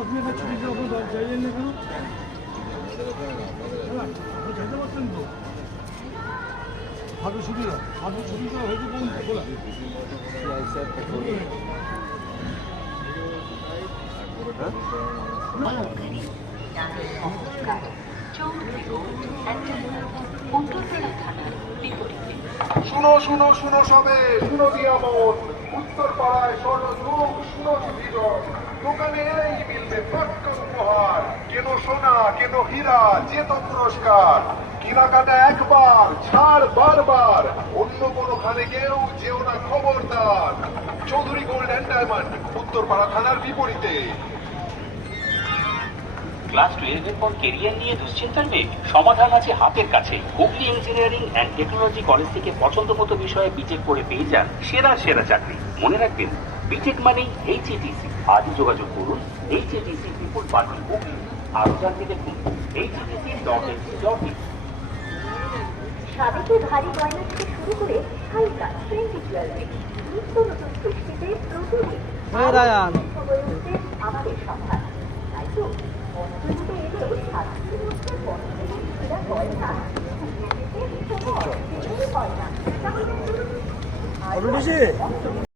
আপনি একটা ছুটি যখন চাইলেন না কেন? যেতে পারছেন তো আপনি সুবিধা হয়েছে কোন খোলা শুনো শুনো শুনো সবে শুনো দিয়া মন উত্তর পাড়ায় স্বর্ণযুগ শুনো জীবন দোকানে এই মিলবে পাক্কা উপহার কেন সোনা কেন হীরা যেত পুরস্কার কেনাকাটা একবার ছাড় বারবার অন্য কোনো খানে কেউ যেও না খবরদার Chowdhury gold and diamond Uttarpara থানার বিপরীতে। ক্লাস 12 এর পর কেরিয়ার নিয়ে দুশ্চিন্তার মেয়ে সমাধান আছে হাতের কাছে। Hooghly engineering and technology college থেকে পছন্দ মতো বিষয়ে বিটেক করে পেয়ে যান সেরা সেরা চাকরি। মনে রাখবেন, বিটেক মানেই এইচএটিসি। আজই যোগাযোগ করুন এইচএটিসি পিপুল পার্টি হুগলি। আরো জানতে দেখুন httc.ac.in। সাবেকে ভারী গয়না থেকে শুরু করে হালকা ট্রেন্ডি জুয়েলারি নিত্য নতুন সৃষ্টিতে প্রতিদিন আমাদের সম্ভার। তাই তো বন্ধুতে এলেও সাধ্যের মধ্যে বন্ধুদের সেরা গয়না কোনো অসুবিধাই হয় না।